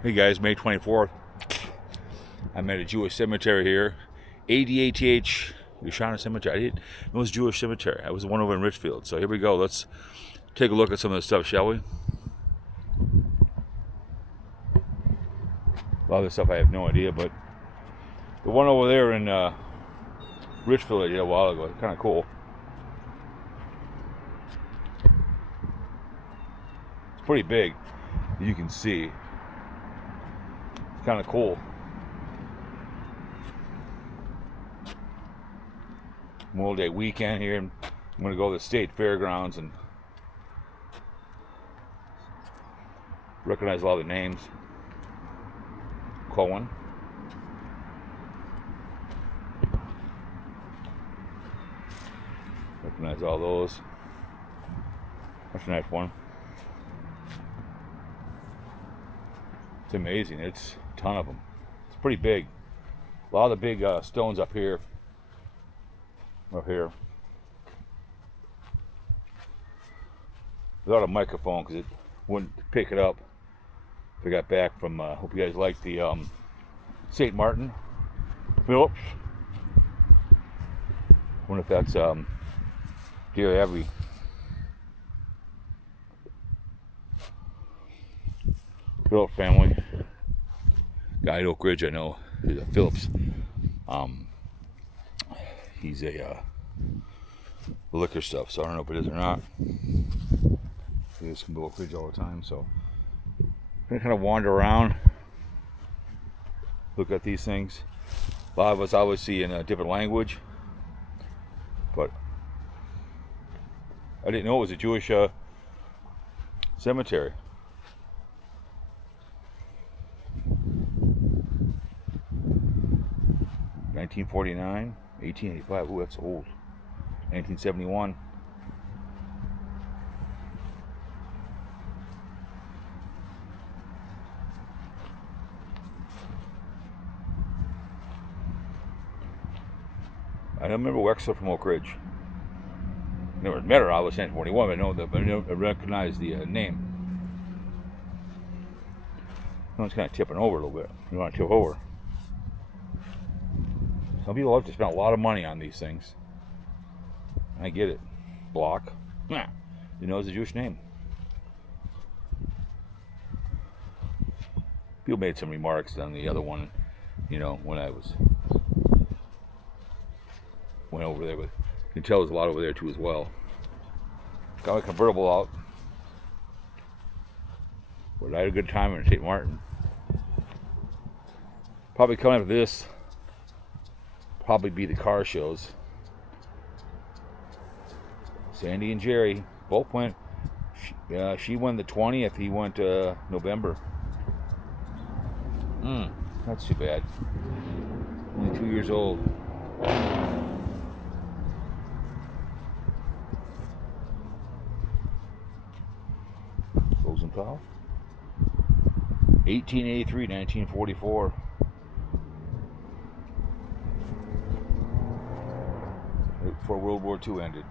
Hey guys, May 24th, I'm at a Jewish cemetery here. Adath, Yeshurun Cemetery. It was a Jewish cemetery. I was the one over in Richfield. So here we go. Let's take a look at some of the stuff, shall we? A lot of this stuff I have no idea, but the one over there in Richfield I did a while ago, kind of cool. It's pretty big, you can see. It's kind of cool. Memorial Day weekend here. I'm going to go to the state fairgrounds and recognize a lot of the names. Cohen. Recognize all those. That's a nice one. It's amazing. It's a ton of them. It's pretty big. A lot of the big stones up here. Up here. Without a microphone because it wouldn't pick it up. If I got back from, hope you guys like the St. Martin Phillips. I wonder if that's Dear Abbey. Phillips family. Guy at Oak Ridge, I know. He's a Phillips. He's a liquor stuff, so I don't know if it is or not. He just can go Oak Ridge all the time, so I'm gonna kind of wander around, look at these things. A lot of us obviously in a different language, but I didn't know it was a Jewish cemetery. (1949), 1885. Ooh, that's old. 1971. I remember Wexler from Oak Ridge. Never met her. I was 1941, but I recognize the name. Someone's kind of tipping over a little bit. You want to tip over? Some people have to spend a lot of money on these things. I get it. Block. Nah. You know, it's a Jewish name. People made some remarks on the other one, you know, when I went over there, but you can tell there's a lot over there too as well. Got a convertible out. But I had a good time in St. Martin. Probably coming after this, probably be the car shows. Sandy and Jerry both went. She won the 20th. He went November. Not too bad. Only 2 years old. Rosenthal. 1883, 1944. Right before World War II ended.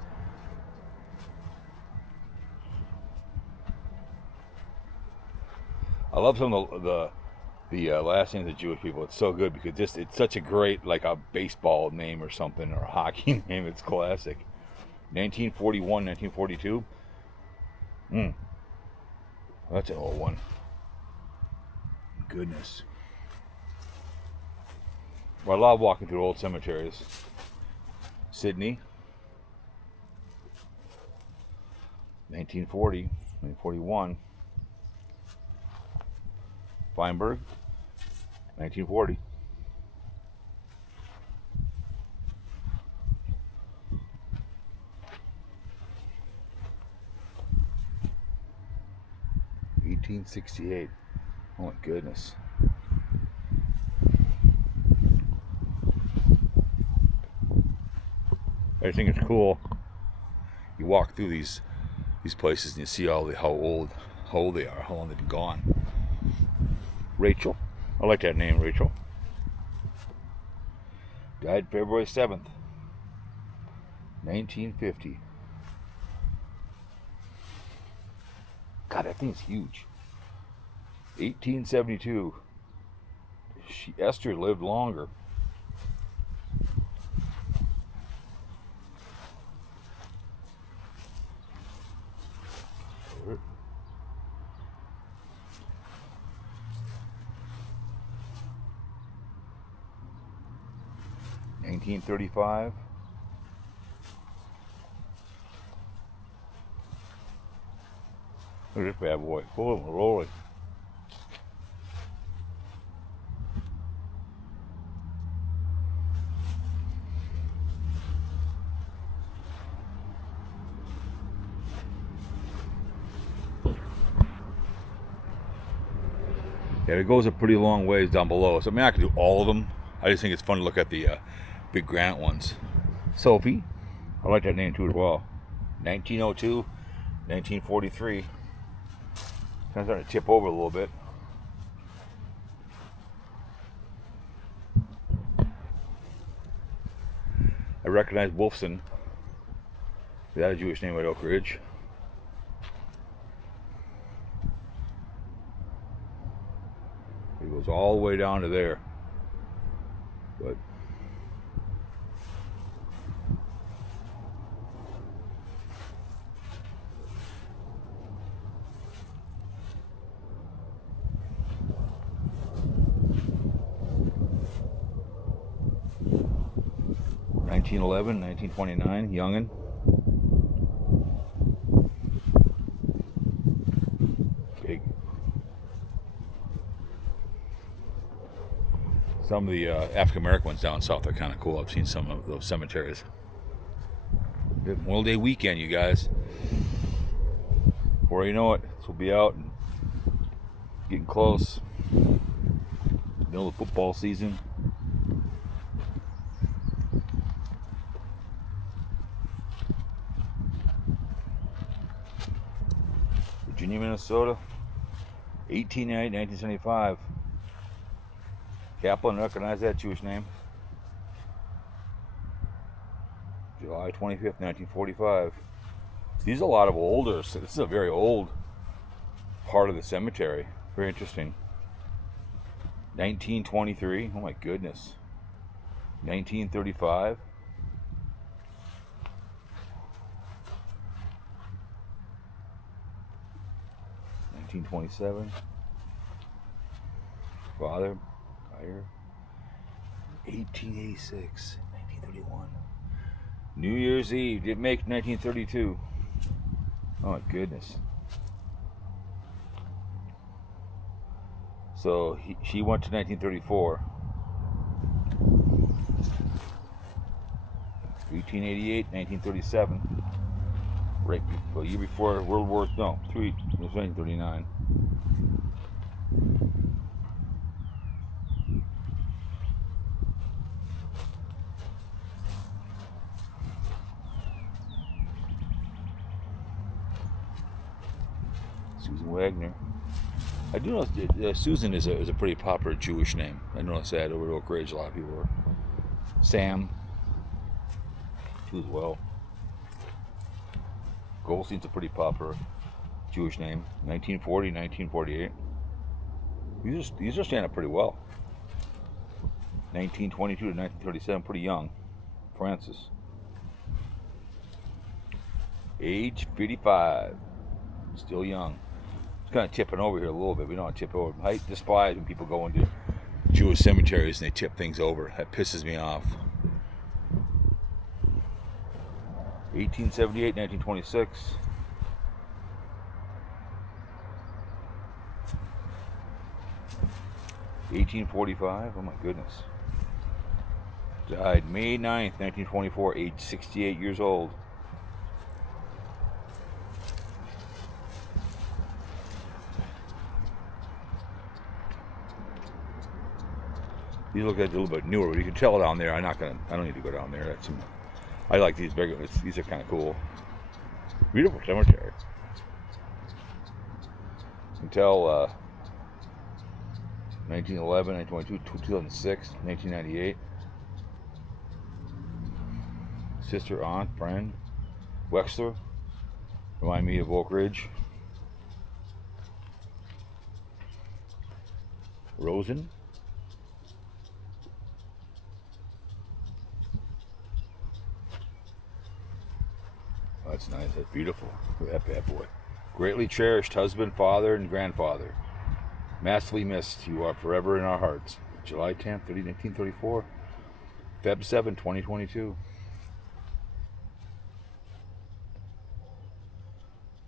I love some of the last names of Jewish people. It's so good because it's such a great, like a baseball name or something, or a hockey name. It's classic. 1941, 1942. That's an old one. Goodness. Well, I love walking through old cemeteries. Sydney. 1940, 1941. Feinberg, 1940. (1868). Oh my goodness. I think it's cool. You walk through these places and you see how old they are, how long they've been gone. Rachel. I like that name, Rachel. Died February 7th, 1950. God, that thing's huge. 1872. Esther lived longer. Over. 1935. Look at this bad boy. Full and rolling. Yeah, it goes a pretty long ways down below. So I mean, I can do all of them. I just think it's fun to look at the big granite ones. Sophie, I like that name too as well. 1902, 1943. Kind of starting to tip over a little bit. I recognize Wolfson. Is that a Jewish name at Oak Ridge? It goes all the way down to there. But (1911, 1929), youngin. Big. Some of the African American ones down south are kind of cool. I've seen some of those cemeteries. Memorial Day weekend, you guys. Before you know it, this will be out and getting close. Middle of football season. Virginia, Minnesota, 1898, 1975. Kaplan, recognize that Jewish name. July 25th, 1945. These are a lot of older. So this is a very old part of the cemetery. Very interesting. 1923. Oh my goodness. 1935. (1927). Father, fire. 1886, 1931. New Year's Eve. Didn't make 1932. Oh my goodness. So she went to 1934. 1888, 1937. Right before, a year before World War, no, it was 1939. Susan Wagner. I do know Susan is a pretty popular Jewish name. I noticed that over at Oak Ridge. A lot of people are. Sam, too as well. Goldstein's a pretty popular Jewish name. 1940, 1948. These are standing up pretty well. 1922 to 1937, pretty young. Francis. Age 55. Still young. It's kind of tipping over here a little bit. We don't want to tip over. I despise when people go into Jewish cemeteries and they tip things over. That pisses me off. 1878, 1926. (1845). Oh my goodness. Died May 9th, 1924, age 68 years old. These look like a little bit newer, but you can tell down there. I don't need to go down there. I like these bigger. These are kind of cool. Beautiful cemetery. You can tell 1911, 1922, 2006, 1998. Sister, aunt, friend, Wexler. Remind me of Oak Ridge. Rosen. Oh, that's nice. That's beautiful. Look at that bad boy. Greatly cherished husband, father, and grandfather. Massively missed. You are forever in our hearts. July 10th, 1934. Feb 7, 2022.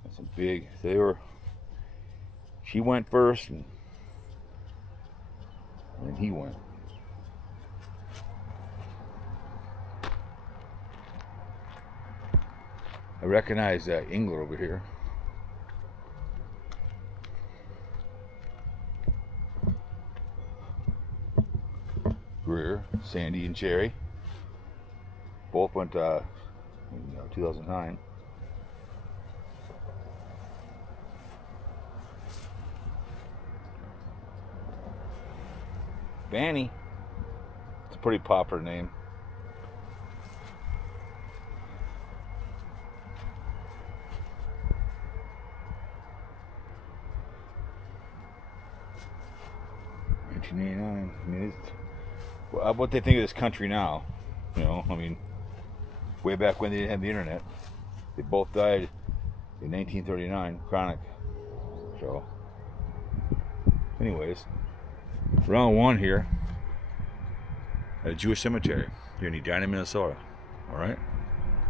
That's some big. She went first, and then he went. I recognize Engler over here. Greer, Sandy, and Cherry. Both went in 2009. Vanny. It's a pretty popular name. I mean, what they think of this country now, I mean, way back when they didn't have the internet. They both died in 1939, chronic. So, anyways, round one here at a Jewish cemetery here in Edina, Minnesota. All right.